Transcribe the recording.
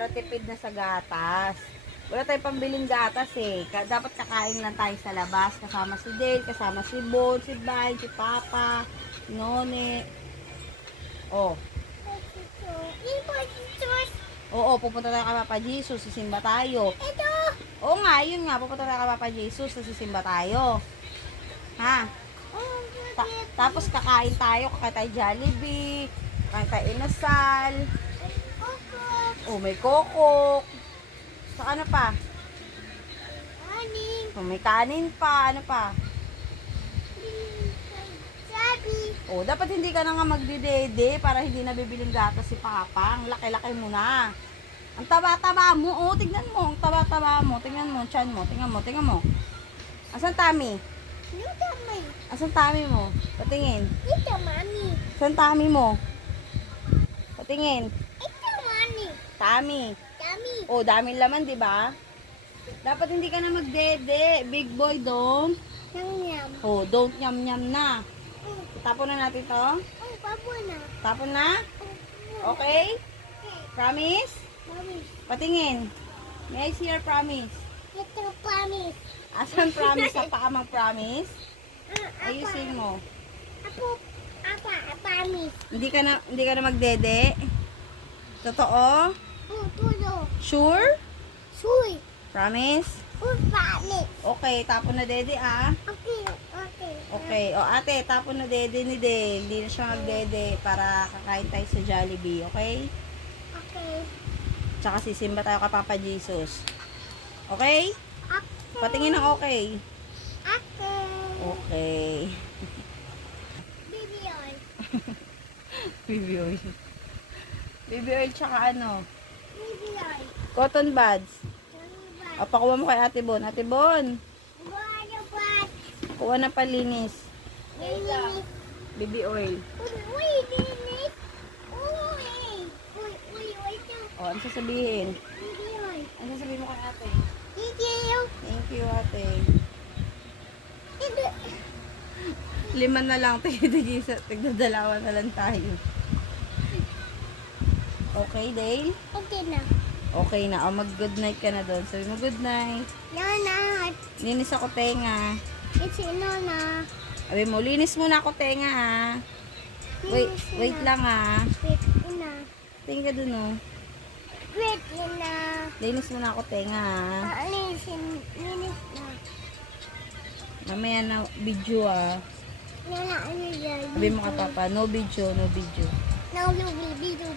para tipid na sa gatas. Wala tayong pambiling gatas eh. Dapat kakain lang tayo sa labas. Kasama si Dale, kasama si Bon, si Bay, si Papa, si None. Oh. Oo, pupunta tayo kay Papa Jesus, sisimba tayo. Ito! Oo nga, yun nga, pupunta tayo kay Papa Jesus, sisimba tayo. Ha? Tapos kakain tayo Jollibee, kakain tayo inasal. Oh, may kokok. So, ano pa? Oh, may kanin pa, ano pa? Oh, dapat hindi ka na nga magdidede para hindi na bibiling gatas si Papa. Ang laki-laki mo na. Ang taba-taba mo. Oh, tignan mo. Ang taba-taba mo. Tingnan mo, tiyan mo. Tingnan mo. Asan tummy? Asan tummy mo? Patingin. Ito, mami. Asan tummy mo? Patingin. Ito, mami. Tummy. Dami. Oh, daming laman, di ba? Dapat hindi ka na magdede. Big boy, don't. Yum. Oh, don't nyam-nyam na. Tapon na natin to. Oh, babo na. Tapon na? Okay? Promise? Mami. Patingin. May I see your promise? Ito, promise. Asan promise sa paa mag-promise? Ayusin mo. Promise. Hindi ka na magdede? Totoo? Tulo. Sure? Suy. Promise? Promise. Okay, tapon na dede ah. Okay. Okay, o ate, tapon na dede ni Dale. Hindi na siya magdede para kakain tayo sa Jollibee, okay? Okay. Tsaka sisimba tayo kay Papa Jesus. Okay? Patingin ng okay. Okay. Okay. Baby oil. Baby oil. Baby oil tsaka ano? Baby oil. Cotton buds. O, pakuha mo kay Ate Bon. Ate Bon, kuha na palinis. Baby oil. O, ano sasabihin? Ano sasabihin mo kay ate? Thank you, ate. 5 na lang. Tigdadalawa na lang tayo. Okay, Dale? Okay na. Okay na. O, mag-good night ka na doon. Sabi mo, good night. Nana. Linis ako tenga. It's Nana. Sabi mo, linis muna ako tenga ha. Wait lang ha. Wait na. Tingin ka dun oh. Wait na. Linis muna ako tenga ha. Linis na. Mamaya na video ah. Nana, ano yan? Sabi mo ka papa, no video, no video. Now, video.